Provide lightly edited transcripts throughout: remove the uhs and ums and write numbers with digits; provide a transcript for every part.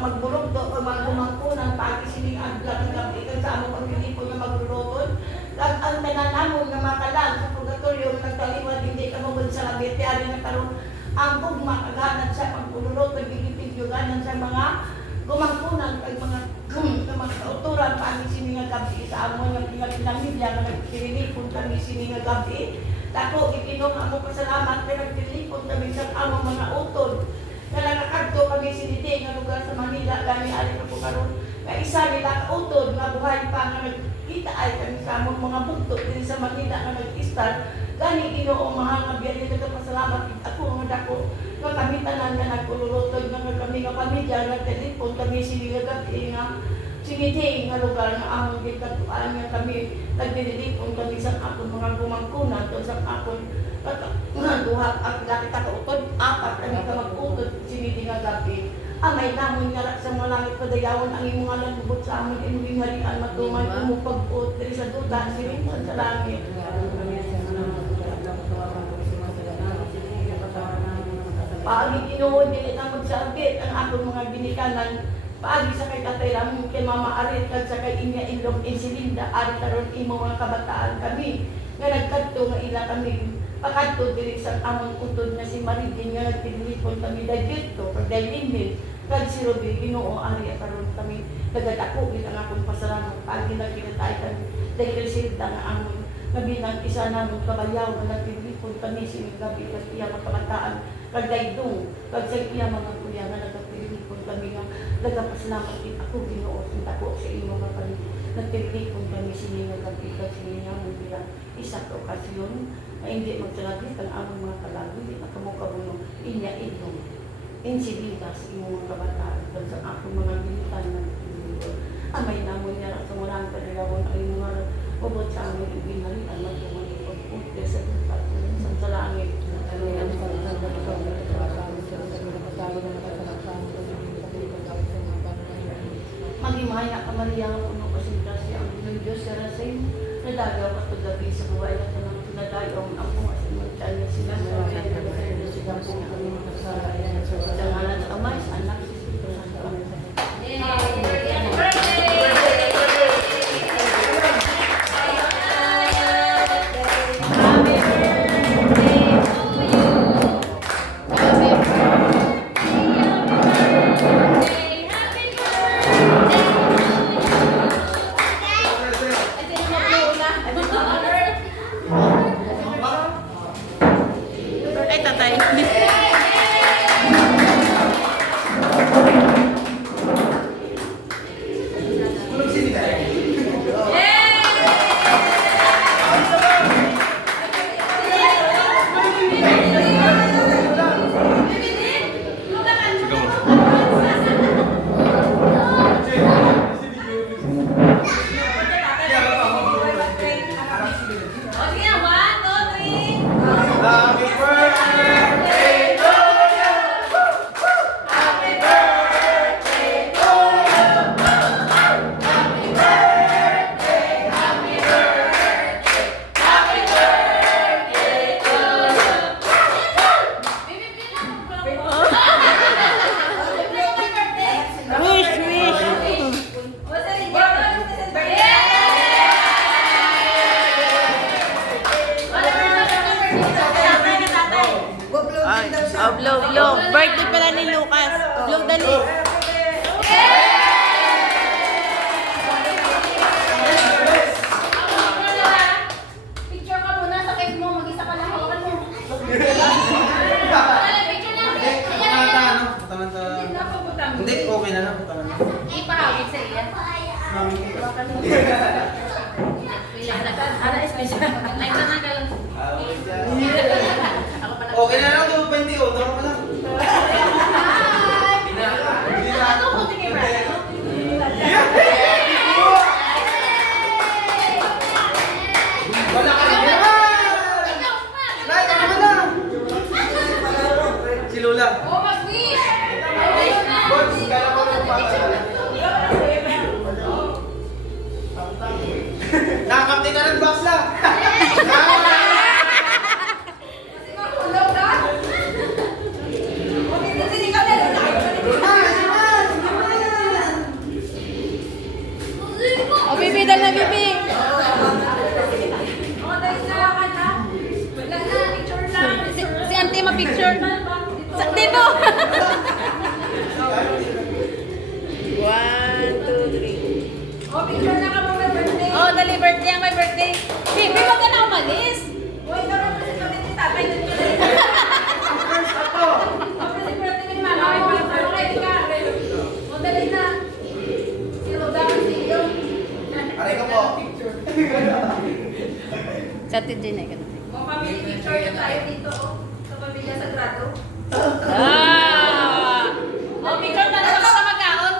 magbulog do o magkumangkunan pagi sining adlaw ng gabi kan sa among paglilipo nga maglulutod kag ang tanan-amon nga makalag sa purgatorio nagtaliwad hindi ka mo sa labete ari na karon ang gugma kaghanad sa paglulutod gigipidyoganan sa mga gumangkunan kag mga kauturan pagi sining nga gabi sa amon nga pinamilya nga nagpilipon kami sining nga gabi dako ikinom amo pasalamat kay nagpilipon kami sa among mga utod na nakakadto kami siniti nga lugar sa Manila gani ali na po karon nga isa nila kautod nga buhay pa nga nagkita ay kami sa among mga bugto din sa Manila nga nag-start gani Ginoo mahal nga biya dito pasalamat ako nga dako nga kami tanan nga nagkululutod nga kami nga pamilya nga telefon kami sinilagat nga siniti nga lugar nga among gitatuan nga kami nagdilipon kami sa akon mga gumangkunan to sa akon duha at laki kautod apat kami ka mag-utod siniti nga gabi amay namon nga sa mga langit padayawon ang imong alam bubot sa amon imong harian matumay umupag-ut diri sa duta siningon sa langit paagi tinuod dili na magsabit ang akong mga ginikanan paagi sa kay Tatay Ramon kay Mama Arit kag sa kay Inya Ilong Insilinda ari karon imo mga kabataan kami nga nagkadto nga ila kami pakadto diri sa among utod nga si Maridin nga nagtilipon kami dagito kag daylimit kag si Ruby Ginoo ari karon kami nagadako gid ang akong pasalamat paagi nagkinatay kami dahil silda nga amon nga bilang isa namong kabayaw nga nagtilipon kami sining gabi kag iya mga kabataan kag daydong kag sa iya mga kuya nga nagtilipon kami nga nagapasalamat gid ako Ginoo sa dako sa imo nga kami nagtilipon kami sining gabi kag sining among bilang isa ka okasyon na hindi magsalagit ang among mga kalagi, hindi nakamukabuno, Inya Ilong, Insilindas, imong mga kabataan, sa akong mga bilitan na amay namon niya sa mulang kadilawon ay mga bubot sa aming ibinalian, magumang pag-punte sa dutat, sa langit. Magimaya ka Maria, puno kasintasya ang Diyos sa rasin, nadagaw ka paggabi sa buhay na tanang nadayong ang mga simultan niya sila sa mga sila po kami mga sa ngalan sa Ama, sa Anak, sa Espiritu Santo. Ay, tatay. dali. Picture ka muna sa cake mo, mag-isa ka lang hawakan mo. Picture na. Hindi, okay na lang. Ipahawig sa iya. Ada special. Like na lang. Ako pa na. Okay na lang, 220. O, tama pa lang. Ano ko tingin ba? Wala ka na. Ikaw pa. Lai, tama na. Si Lola. Oh, mag-wish. Boss, kala ko lang pa. Nakakapti ka ng box lang. O, Bibi, dal na, Bibi. Si Auntie ma-picture. Dito. 1, 2, 3. Oh, dali, birthday ang may birthday. Bibi, wag ka na umalis. Aray ko po. Sa atin, Jenay, ka na. Ah! Oh, picture na naman sa magkaon.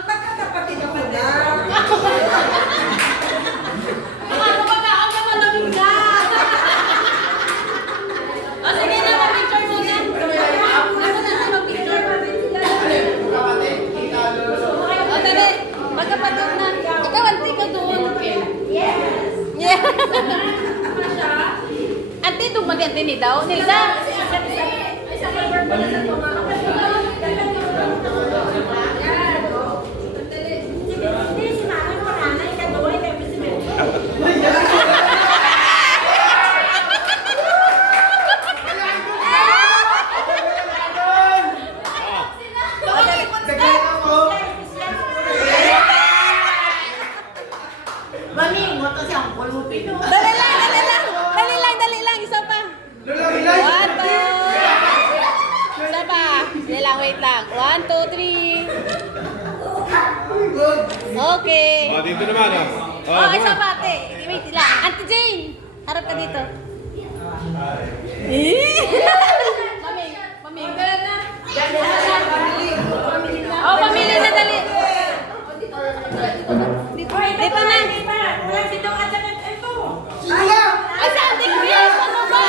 Ano magkaon na malamig na? O, sige na, mag-picture muna. Ako na sa mag-picture. O, dali. Magkapatid na. Ikaw, auntie ka doon. Yes. Yeah. Auntie, tumag-auntie ni daw. Nilda. Mami, mo to siyang kulupin no. Dali lang, dali lang. Dali lang, dali lang. Isa pa. Lola, relax. 1, 2. Isa pa. Dali lang, wait lang. 1, 2, 3. Okay. Oh, dito naman, oh. Oh, isa pa, ate. Wait lang. Auntie Jane, harap ka dito. Mami, mami. Oh, pamili na, dali. Dito na. Ay, sa ating Chris, ano ba?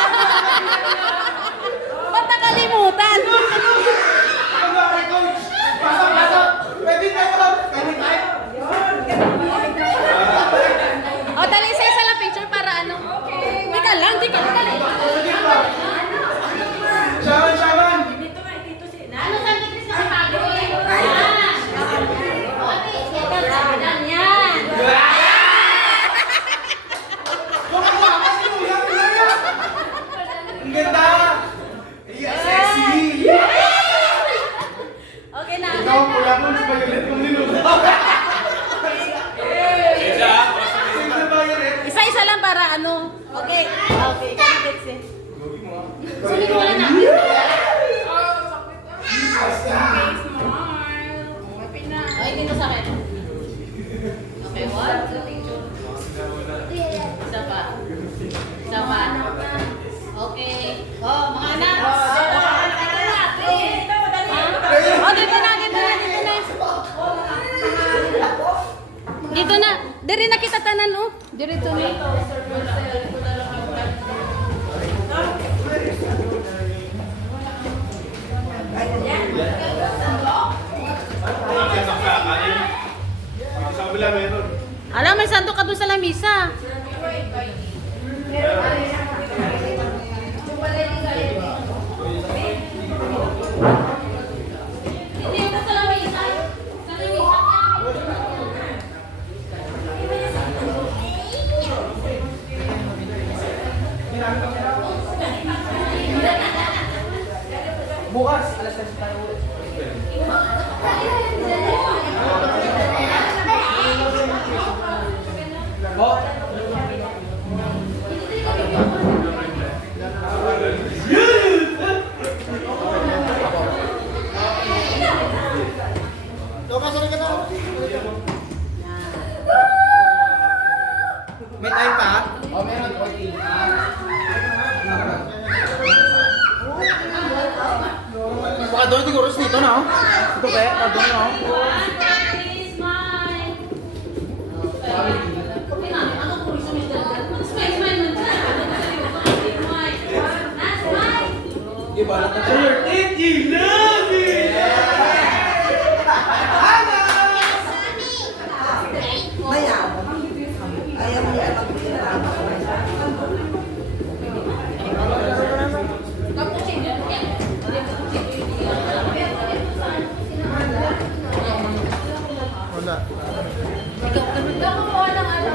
Ba't nakalimutan? Aray, coach. Pasok, pasok. Pwede tayo. Kami tayo. O, dali, isa-isa lang picture para ano. Teka lang, di ka. Dali. Shaman, shaman. Ano sa Chris na bago? Yan. Ang ganda. Iya, sexy. Okay na. Ikaw, pula mo sa Violet kung niluto. Save the Violet. Isa-isa lang para ano. Okay. Okay, candidates eh. Sulit mo na na. Okay, dito sa akin. Okay, one. Isa pa. Isa pa. Okay. Oh, mga anak. Oh, dito na, dito na, dito na. Dito na. Diri na kita tanan, oh. Dito na. Sa kabila meron. Alam, may santo ka doon sa lamisa. Hindi ko sa lamesa. Sa lamesa. Bukas, alas 10 tayo ulit. Lucas, halika na. May time pa? Oh, meron. 14. Baka doon siguro dito na, oh. Ito ba? Doon na, oh. Please, smile. Okay na, ano kung isumit dyan? Smile, smile man dyan. Smile. Smile. Ibalat na siya. Cappuccino, yan. Wala. Ikaw kumuha ng ano?